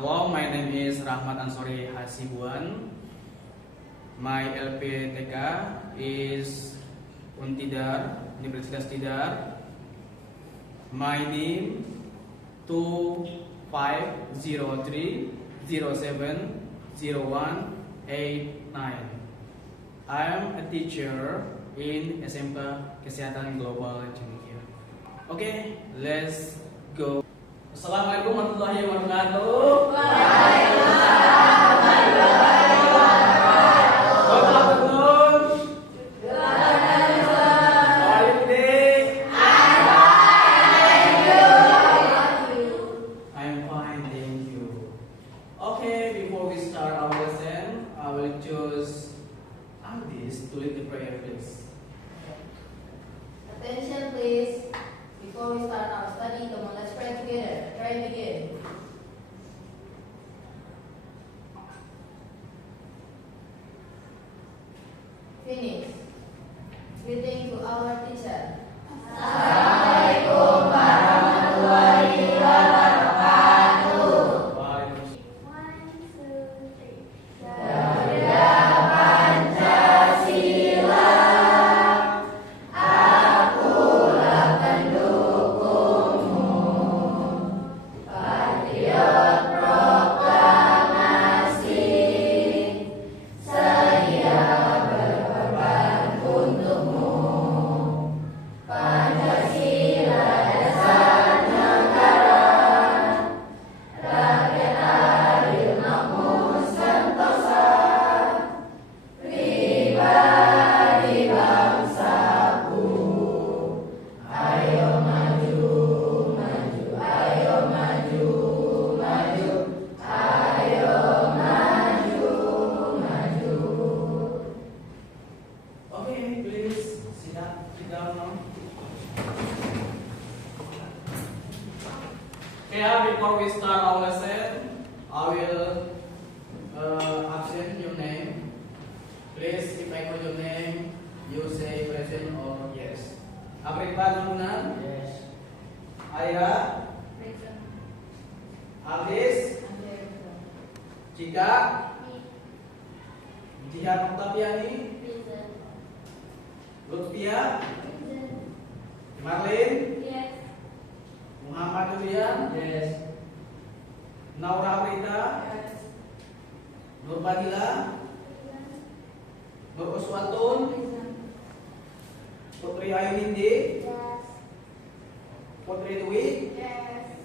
Hello, my name is Rahmat Ansori Hasibuan. My LPTK is Untidar, Universitas Tidar. My name 2503070189. I am a teacher in SMK Kesehatan Global Cendekia. Okay, let's go. Assalamualaikum warahmatullahi wabarakatuh. To lead the prayer, please. Attention, please. Before we start our study, come on, let's pray together. Pray begin. Finish. Greeting to our teacher. Assalamualaikum warahmatullahi wabarakatuh. One, two, three. Before we start our lesson, I will absent your name. Please, if I call your name, you say present or yes. Afrika Namunan? Yes. Aya? Present. Agis? Cika? Jihad Oktaviani? Present. Lutfia? Present. Marlin? Yes. Muhammad Julian? Yes. Naura Rita? Yes. Nur Badila? Present. Nur Uswatun? Present. Putri Ayu Nindi? Yes. Putri Dwi? Yes.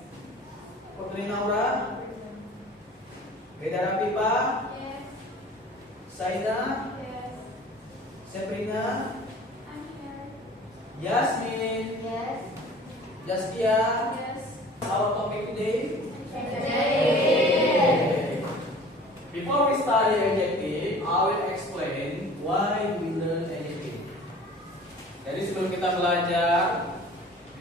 Putri Naura? Present. Beda Rapipa? Yes. Saina? Yes. Sabrina? I'm here. Yasmin? Yes. Jaskia? Yes. Our topic today? Today. Before we study adjective, I will explain why we learn adjective. Jadi sebelum kita belajar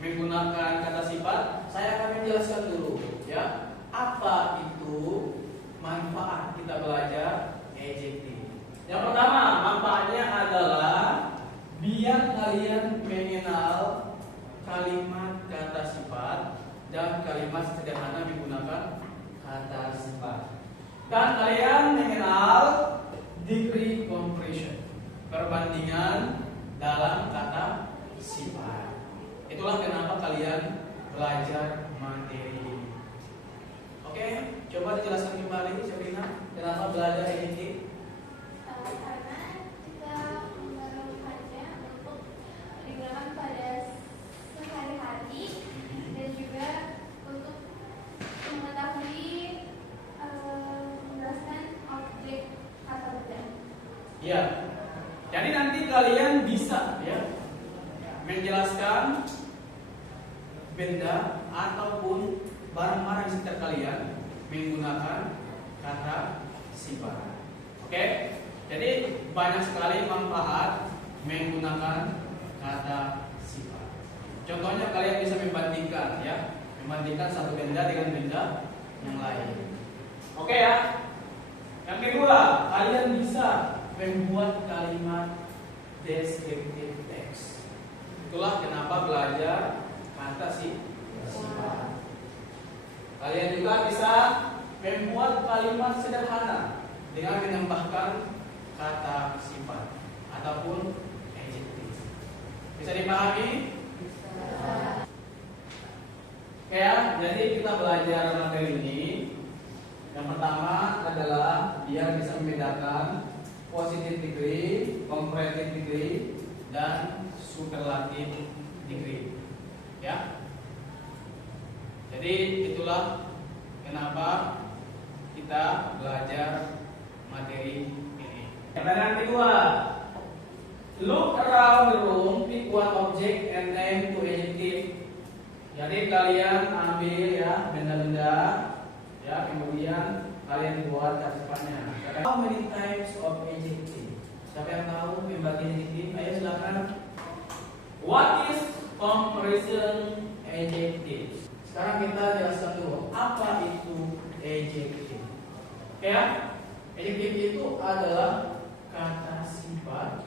menggunakan kata sifat, saya akan menjelaskan dulu ya, apa itu manfaat kita belajar adjective. Yang pertama, manfaatnya adalah biar kalian mengenal kalimat kata sifat dan kalimat sederhana menggunakan kata sifat. Dan kalian mengenal degree comparison, perbandingan dalam kata sifat. Itulah kenapa kalian belajar materi ini. Oke, coba dijelaskan kembali Sabrina, kenapa belajar adjective? Karena kita memerlukannya untuk digunakan pada sehari-hari dan juga untuk mengetahui menjelaskan objek kata benda. Ya. Jadi nanti kalian bisa ya menjelaskan benda ataupun barang-barang di sekitar kalian menggunakan kata sifat. Oke? Jadi banyak sekali manfaat menggunakan kata sifat. Contohnya kalian bisa membandingkan ya, membandingkan satu benda dengan benda yang lain. Oke ya? Yang kedua, kalian bisa membuat kalimat descriptive text. Itulah kenapa belajar kata sifat. Kalian juga bisa membuat kalimat sederhana dengan menambahkan kata sifat ataupun adjektif. Bisa dipahami? Oke ya, jadi kita belajar materi ini. Yang pertama adalah biar bisa membedakan positive degree, comparative degree, dan superlative degree. Ya. Jadi itulah kenapa kita belajar materi ini. Pertanyaan kedua. Look around the room, pick one object and name two adjective. Jadi kalian ambil ya benda-benda, ya kemudian kalian buat kata sifatnya. How many types of adjective? Siapa yang tahu membagi adjektif? Ayo silakan. What is comparison adjective? Sekarang kita jelaskan dulu apa itu adjektif. Oke ya? Adjektif itu adalah kata sifat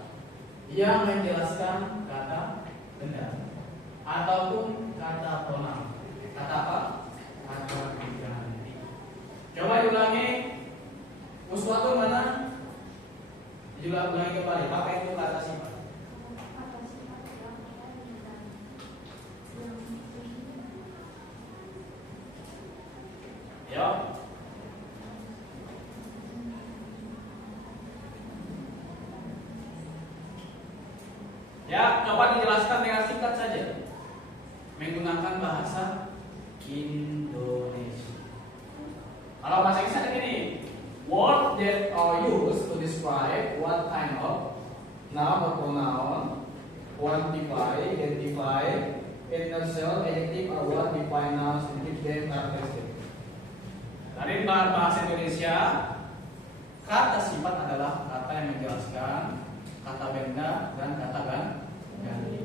yang menjelaskan kata benda ataupun kata pronoun. Kata apa? Kata pengganti. Coba diulangi. Sesuatu mana? Ulangi kembali. Apa itu kata sifat? Ya. Ya, coba dijelaskan dengan singkat saja. Menggunakan bahasa Indonesia. Kalau bahasa Inggris ada ini, word that are used to describe what kind of noun or pronoun, quantify, identify, inertial, adjective or what define nouns and give them characteristic. Dari bahasa Indonesia, kata sifat adalah kata yang menjelaskan kata benda dan kata ganti.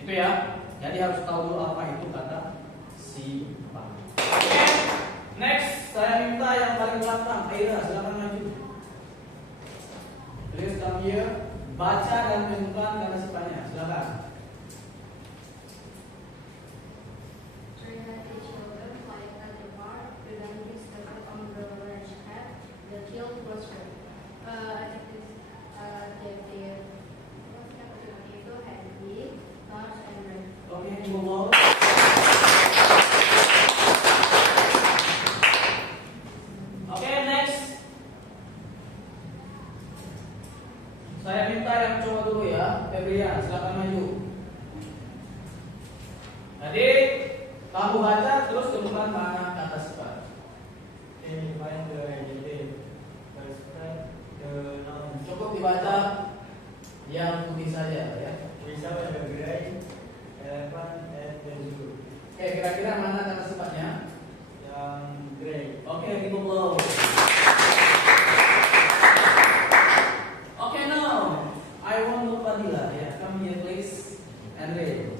Itu ya. Jadi harus tahu dulu apa itu kata sifat. Oke. Next, saya minta yang paling belakang, Aira, silakan maju. Please come here. Baca dan tentukan kata sifatnya. Silakan. Oke, cukup. Oke, next. Saya minta yang coba dulu ya, Febrian, silakan maju. Jadi kamu baca terus temukan mana kata sifat. Find the adjective. Describe the noun. Cukup dibaca yang putih saja ya. Without the gray, elephant, and the zoo. Oke, kira-kira mana kata sifatnya? Yang gray. Oke, kita blow. Oke, now I want Nur Fadila ya. Come here please and read.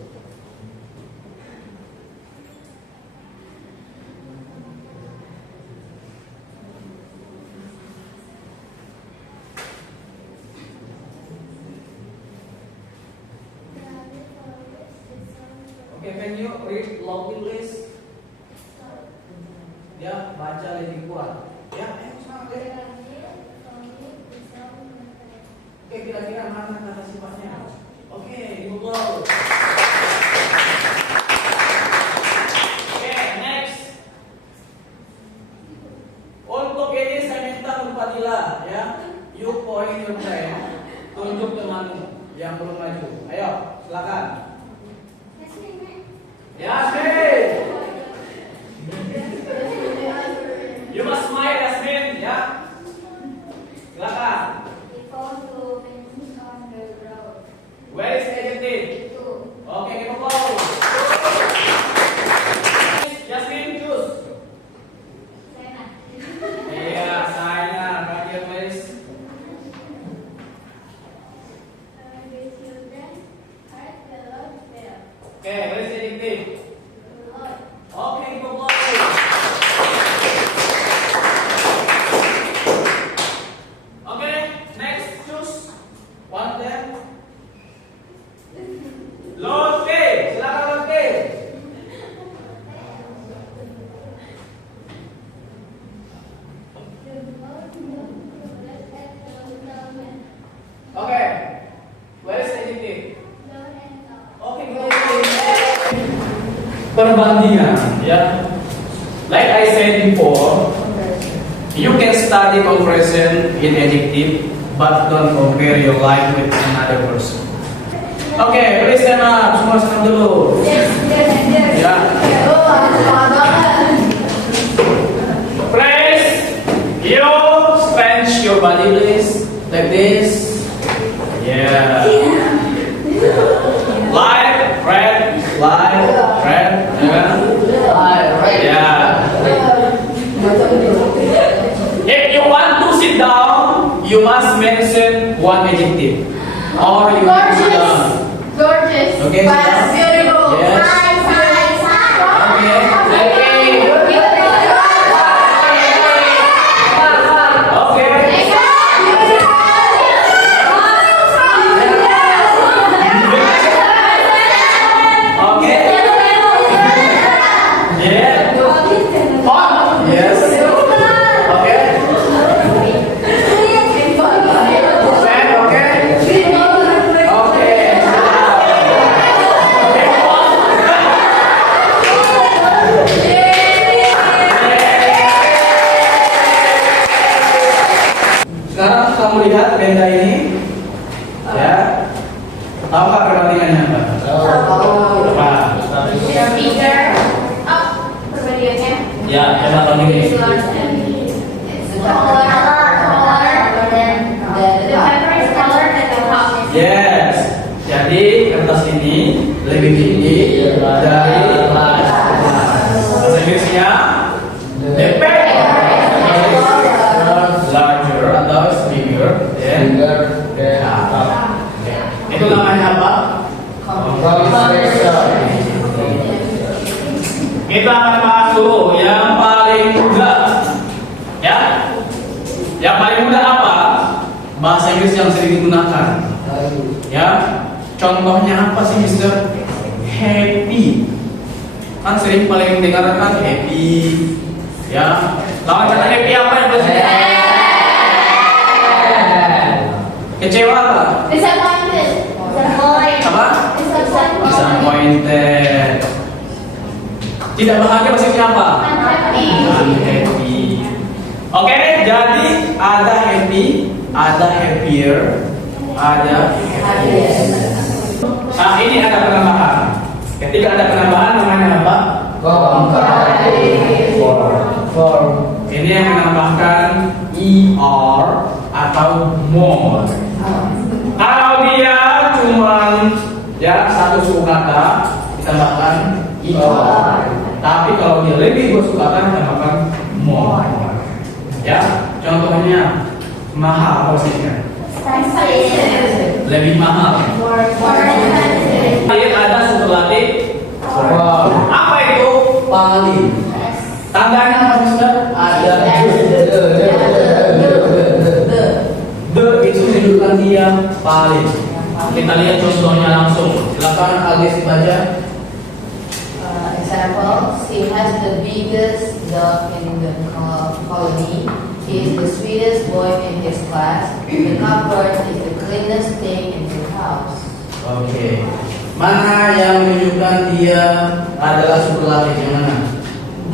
Okay, can you read loudly please? Ya, baca lebih kuat. Ya, semangat ya. Oke, kira-kira mana kata sifatnya? Oke, you go. Oke, next. Untuk ini saya minta Nur Fadila ya. You point your friend. Tunjuk temanmu yang belum maju. Ayo, silakan. Yasmin, you must smile, Yasmin, ya. Silakan. Where is adjective? Oke, kita follow. Yasmin, choose. Iya, saya. Come here, please. The children are perbandingan, ya. Like I said before, you can study comparison in adjective, but don't compare your life with another person. Oke, please stand up. Semua senang dulu. Ya. Press your stretch your body, please. Like this. Yeah. Light, red, yeah. Yeah. If you want to sit down, you must mention one adjective, or you can sit down. Gorgeous. Okay, sit down. Beautiful. Yes. Sekarang kamu lihat benda ini, ya. Tahu nggak perbandingannya apa? Apa? Bigger. Oh, perbandingannya. Ya, coba bandingin. The paper is smaller than the cup. Yes. Jadi kertas ini lebih tinggi dari bahasa Inggrisnya the paper larger atau bigger than itu namanya apa? Kita akan bahas dulu yang paling mudah, ya. Yang paling mudah apa? Bahasa Inggris yang sering digunakan, ya. Contohnya apa sih, Mister? Happy. Kan sering paling dengar kan happy, ya. Lawan kata happy apa yang bahasa? Kecewa apa? Disappointed. Apa? Disappointed. Tidak bahagia maksudnya apa? Unhappy. Unhappy. Oke, jadi ada happy, ada happier, ada happiest. Nah, ini ada penambahan. Ketika ada penambahan namanya apa? Ini yang menambahkan er atau more. Kalau dia cuma ya satu suku kata ditambahkan er. Tapi kalau dia lebih dua suku kata ditambahkan more. Ya, contohnya mahal posisinya. Lebih mahal. Kalian ada superlatif. Apa itu? Paling. Tandanya apa, Mister? Ada the itu menunjukkan dia paling. Kita lihat contohnya langsung. Silakan Agnes baca. Example, he has the biggest dog in the colony. He is the sweetest boy in his class. The cupboard is the cleanest thing in the house. Oke. Mana yang menunjukkan dia adalah superlatif yang mana?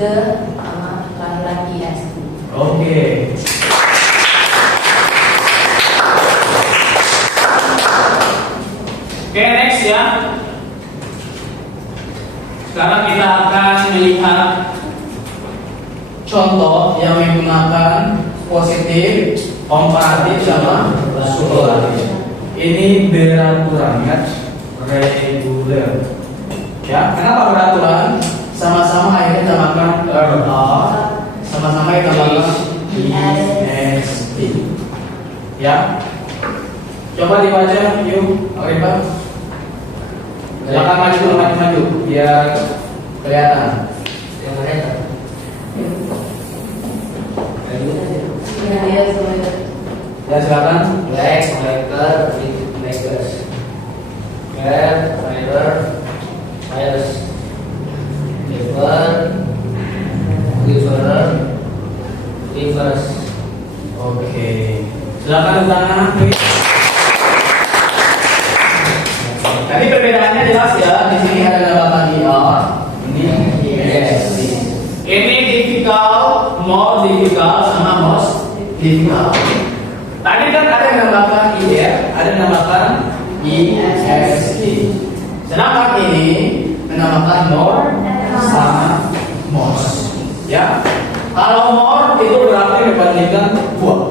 The sama laki-laki S. Oke. Oke, next ya. Sekarang kita akan melihat contoh yang menggunakan positif, komparatif sama superlatif. Ini beraturan ya, reguler. Ya, kenapa beraturan? Sama-sama akhirnya tambahkan sama-sama ditambahkan est. Ya. Coba dibaca yuk, Arifah. Silakan maju biar kelihatan. Ya silakan. Black, blacker, blackers. Red, rider, virus. Liver, liverer, livers. Oke. Silakan tangan. Tadi perbedaannya jelas ya. Di sini ada nambahkan er, ini difficult, more difficult, sama most difficult. Tadi kan ada yang menambahkan IR, ada yang menambahkan IST. Sedangkan ini menambahkan more sama most. Ya, kalau more itu berarti membandingkan buah.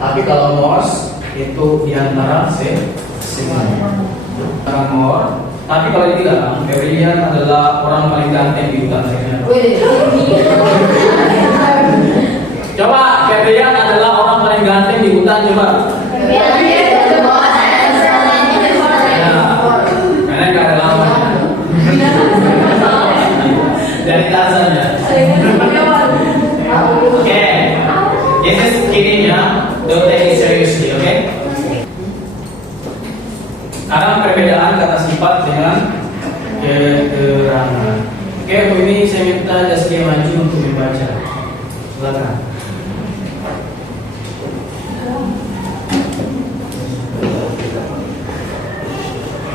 Tapi kalau most itu diantara semuanya. Antara more. Tapi kalau dibilang Febrian adalah orang paling ganteng di hutan saya. Coba Febrian adalah orang paling ganteng di hutan coba. Karena nggak ada lawannya. Dari dasarnya. Oke, ini ininya, don't take it seriously, oke? Sekarang perbedaan kata sifat dengan keterangan. Oke, untuk ini saya minta Jaskia maju untuk membaca. Silakan.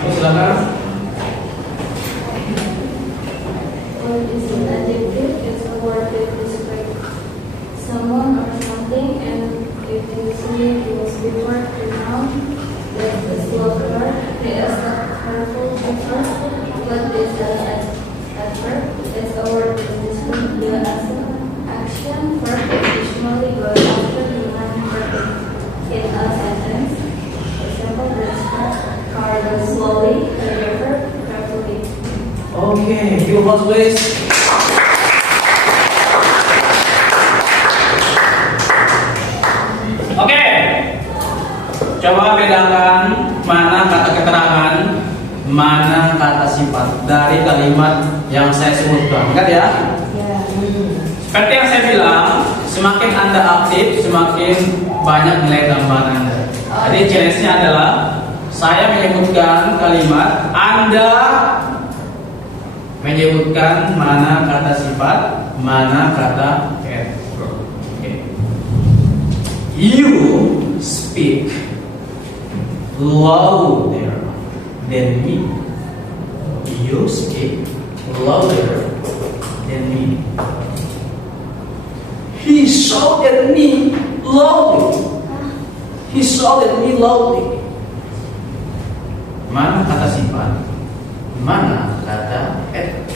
Silakan. Word is an adjective. It's a word that describes someone or something, and it usually goes before the noun. That is longer. It is not harmful before, but it's an adverb. It's a word that describes the action. Verb usually goes after the noun verb in a sentence. For example, let's car goes slowly. The verb carefully. Oke, few words please. Oke, coba bedakan mana kata keterangan, mana kata sifat dari kalimat yang saya sebutkan. Ingat ya? Seperti yang saya bilang, semakin Anda aktif, semakin banyak nilai tambahan Anda. Jadi challenge-nya adalah saya menyebutkan kalimat, Anda menyebutkan mana kata sifat, mana kata adverb. Okay. You speak louder than me. You speak louder than me. He shouted at me loudly. He shouted at me loudly. Mana kata sifat? Mana kata adverb?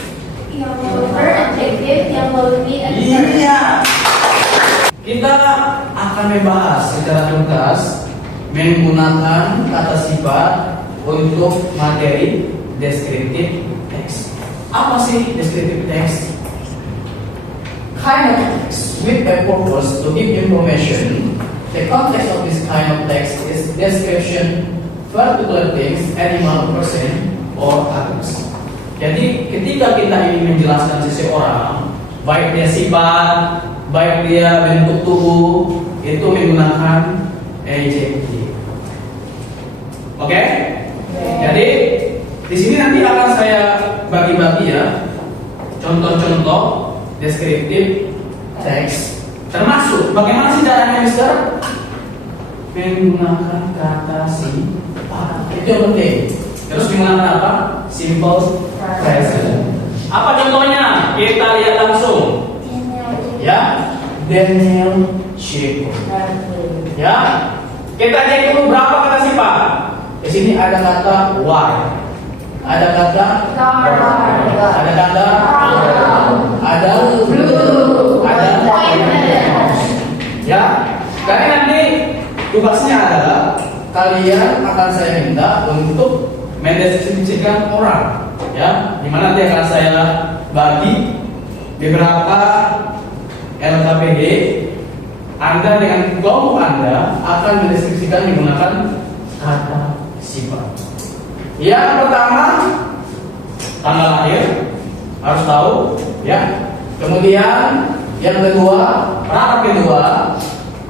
Yang lower adjective, yang loudly adverb. Iya. Kita akan membahas secara tuntas menggunakan kata sifat untuk materi descriptive text. Apa sih descriptive text? Kind of text with a purpose to give information. The context of this kind of text is description particular things, animal, person, or others. Jadi ketika kita ingin menjelaskan seseorang, baik dia sifat, baik dia bentuk tubuh, itu menggunakan adjective. Oke? Jadi di sini nanti akan saya bagi-bagi ya contoh-contoh deskriptif teks, termasuk bagaimana sih caranya Mister menggunakan kata sifat. Itu yang penting. Terus menggunakan apa? Simple present. Apa contohnya? Kita lihat langsung. Ya, Daniel Chico. Ya, kita cek dulu berapa kata sifat. Di sini ada kata why, ada kata ada kata ada blue, ada ya. Jadi nanti tugasnya adalah kalian akan saya minta untuk mendeskripsikan orang, ya. Dimana nanti akan saya bagi beberapa LKPD. Anda dengan kelompok Anda akan mendeskripsikan menggunakan kata sifat. Yang pertama, tanggal lahir harus tahu, ya. Kemudian yang kedua, syarat kedua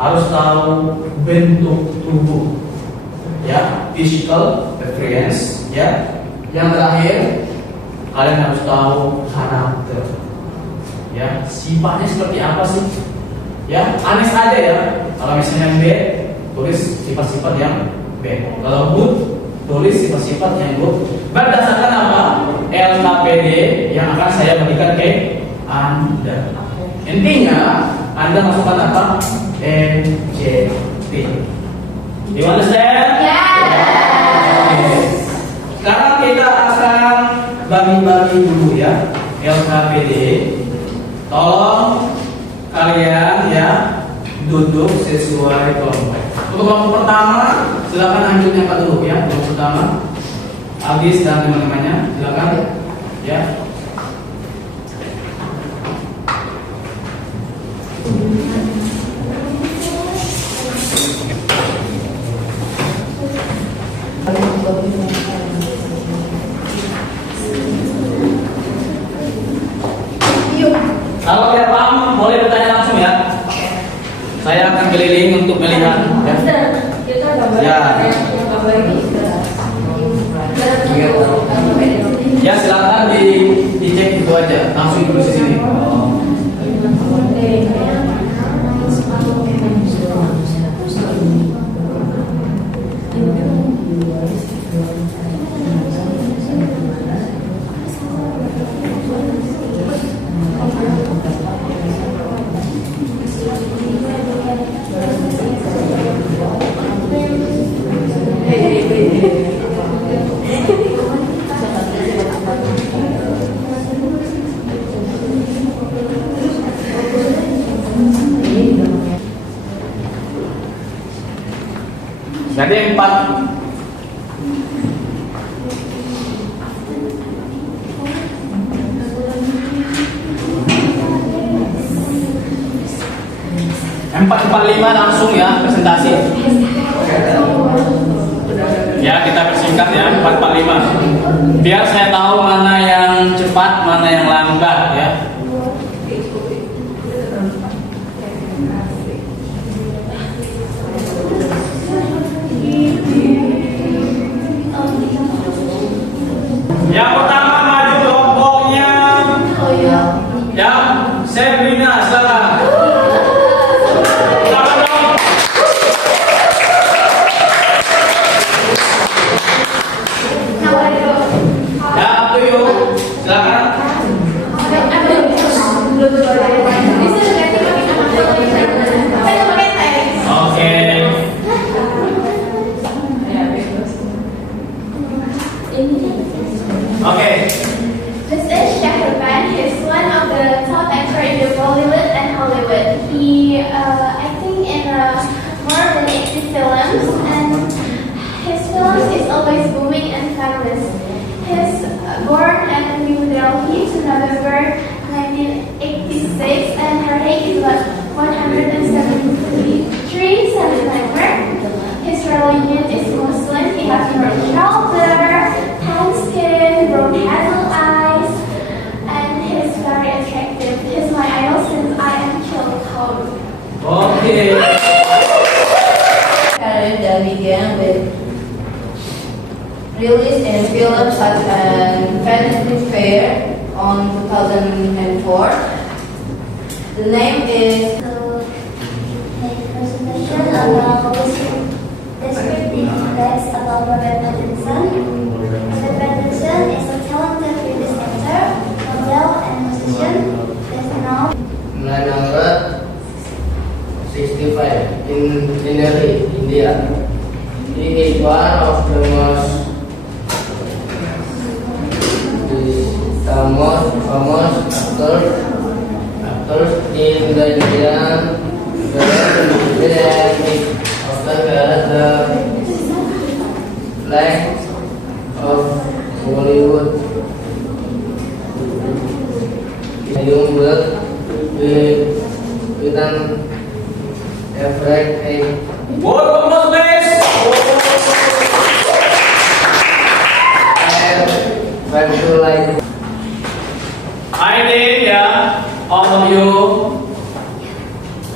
harus tahu bentuk tubuh, ya, physical appearance, ya. Yang terakhir, kalian harus tahu karakter, ya, sifatnya seperti apa sih? Ya, Anis aja ya. Kalau misalnya B, tulis sifat-sifat yang B. Kalau good, tulis sifat-sifat yang good. Berdasarkan apa? LKPD yang akan saya berikan ke Anda. Intinya Anda masukkan apa? NJT. You understand? Yes. Sekarang kita akan bagi-bagi dulu ya LKPD. Tolong kalian ya duduk sesuai kelompok. Untuk kelompok pertama, silakan lanjut yang dulu ya. Kelompok pertama, Agis dan teman-temannya, silakan ya. Kalau tidak paham, boleh bertanya langsung ya. Saya akan keliling untuk melihat. Ya. Kita gambar Ya. yang gambar ini. Ya silakan dicek itu aja, langsung dulu di sini. Jadi 4. Empat 45 langsung ya presentasi. Ya kita persingkat ya 445. Biar saya tahu mana yang cepat, mana yang lambat ya. Yang pertama maju kelompoknya. Oh ya. Ya, Sabrina silakan. Silakan dong. Ya, up to you. Silakan. Oke. Oke. This is Shah Rukh Khan. He's one of the top actor in the Bollywood and Hollywood. He acting in more than 80 films, and his films is always booming and famous. He's born in New Delhi in November 1986, and her age is about 173 centimeters. His religion is Muslim. He has short shoulder, tan skin, brown hazel eyes, and he's very attractive. He's my idol since I am childhood. Oke. Career that began with release in films such as Fantasy Fair on 2004. The name is So, make presentation about descriptive text about Robert Pattinson. Robert Pattinson is a talented British actor, model, and musician. He's known 965 in Delhi, India. He is one of the most famous actors in the Indian film. He often has the flag of Bollywood. A young girl with an average age. Buat kelompok please. And when you like I think yeah, all of you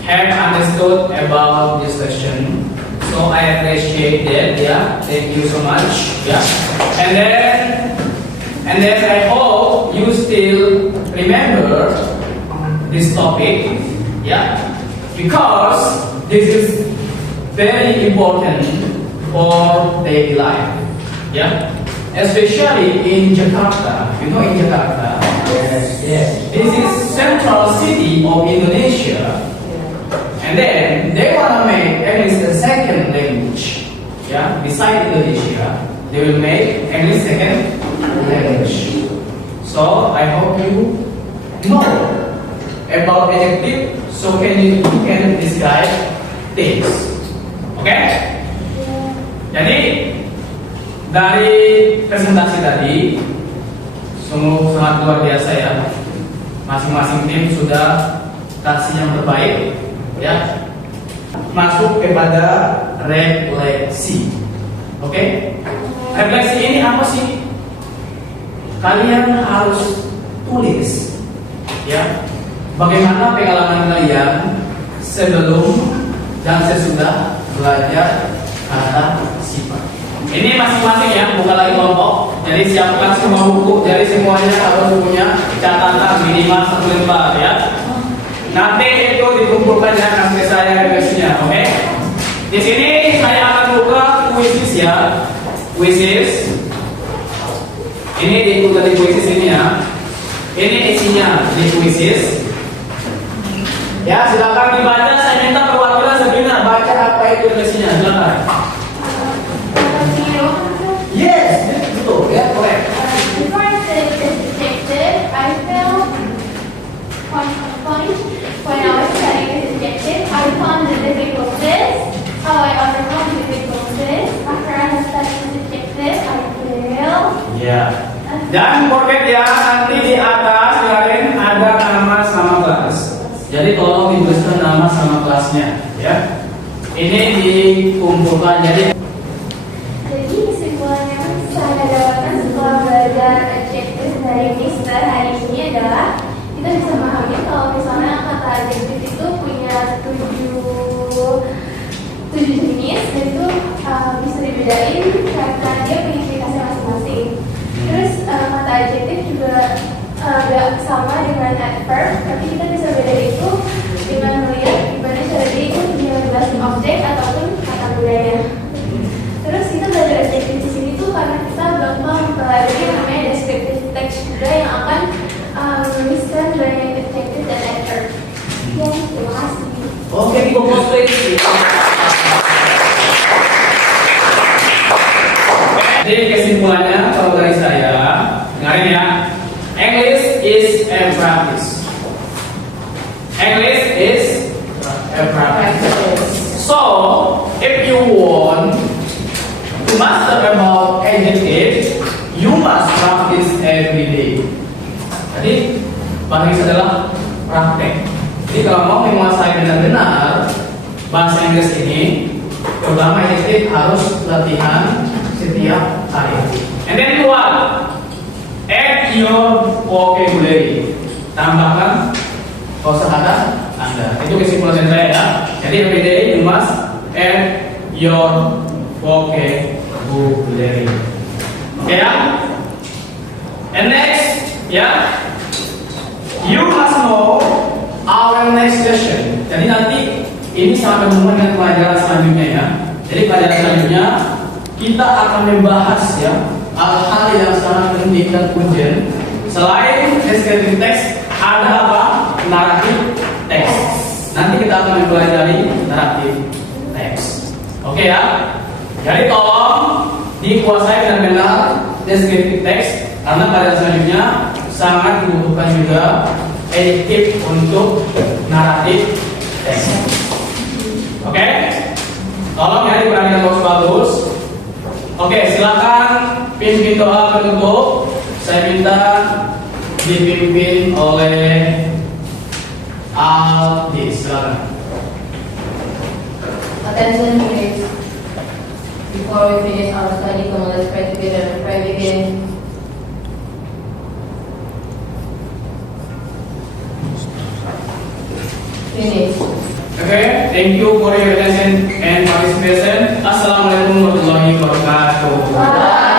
have understood about this session. So I appreciate that. Yeah, thank you so much. Yeah, and then I hope you still remember this topic. Yeah, because this is very important for daily life. Yeah, especially in Jakarta. You know, in Jakarta. yes, This is central city of Indonesia, and then they wanna make English the second language. Yeah, beside Indonesia, they will make English second language. So I hope you know about adjective, so you can describe things. Oke? Jadi dari presentasi tadi sungguh sangat luar biasa ya. Masing-masing tim sudah kasih yang terbaik ya. Masuk kepada refleksi. Oke? Refleksi ini apa sih? Kalian harus tulis ya. Bagaimana pengalaman kalian sebelum dan sesudah belajar kata sifat. Ini masing-masing ya, bukan lagi kelompok. Jadi siapkan semua buku, jadi semuanya harus punya catatan minimal 1 lembar ya. Nanti itu dikumpulkan dan kasih saya refleksinya, oke? Di sini saya akan buka kuisis ya, kuisis. Ini diikuti di kuisis ini ya. Ini isinya di kuisis. Ya, silakan dibaca. Saya minta perwakilan Sabrina baca apa itu refleksinya. Silakan. Yes, betul. Ya, correct. Before I said this adjective, I felt funny when I was studying this adjective. I found the difficulties, how I overcome the difficulties. After I have studied this adjective, I feel. Ya. Jangan forget ya, nanti di atas kalian ada nama sama kelas. Jadi tolong dituliskan nama sama kelasnya, ya. Ini dikumpulkan jadi. Jadi kesimpulan yang saya dapatkan setelah belajar adjektif dari Mister hari ini adalah kita bisa memahami kalau misalnya kata adjektif itu punya tujuh jenis, dan itu bisa dibedain karena dia punya aplikasi masing-masing. Terus kata adjektif juga gak sama dengan adverb, tapi kita bisa beda itu dengan melihat gimana cara dia itu menjelaskan objek ataupun kata budaya. Terus kita belajar adjektif di sini tuh karena kita bakal mempelajari yang namanya descriptive text juga yang akan menuliskan banyak adjektif dan adverb. Ya, terima kasih. Oke, fokus please. Jadi kesimpulannya kalau dari saya, dengarin ya. English is a practice. English is a practice. So, if you want to master about adjective, you must practice every day. Jadi, bahasa Inggris adalah praktek. Jadi kalau mau menguasai benar-benar bahasa Inggris ini, terutama adjektif harus latihan setiap hari. And then kedua, add your vocabulary. Tambahkan kosakata Anda. Itu kesimpulan saya ya. Jadi every day you must add your vocabulary. Oke ya? And next, ya, you must know our next session. Jadi nanti ini sangat berhubungan dengan pelajaran selanjutnya ya. Jadi pelajaran selanjutnya kita akan membahas ya hal-hal yang sangat penting dan urgent. Selain descriptive text, ada apa? Naratif text. Nanti kita akan mempelajari naratif text. Oke ya? Jadi tolong dikuasai benar-benar descriptive text karena pada selanjutnya sangat dibutuhkan juga adjektif untuk naratif text. Oke? Tolong ya diperhatikan bagus-bagus. Oke, silakan pimpin doa penutup. Saya minta dipimpin oleh Aldi. Silakan. Attention please. Before we finish our study, come on, let's pray together. Pray begin. Finish. Okay, thank you for your attention and participation. Assalamualaikum warahmatullahi wabarakatuh. Bye.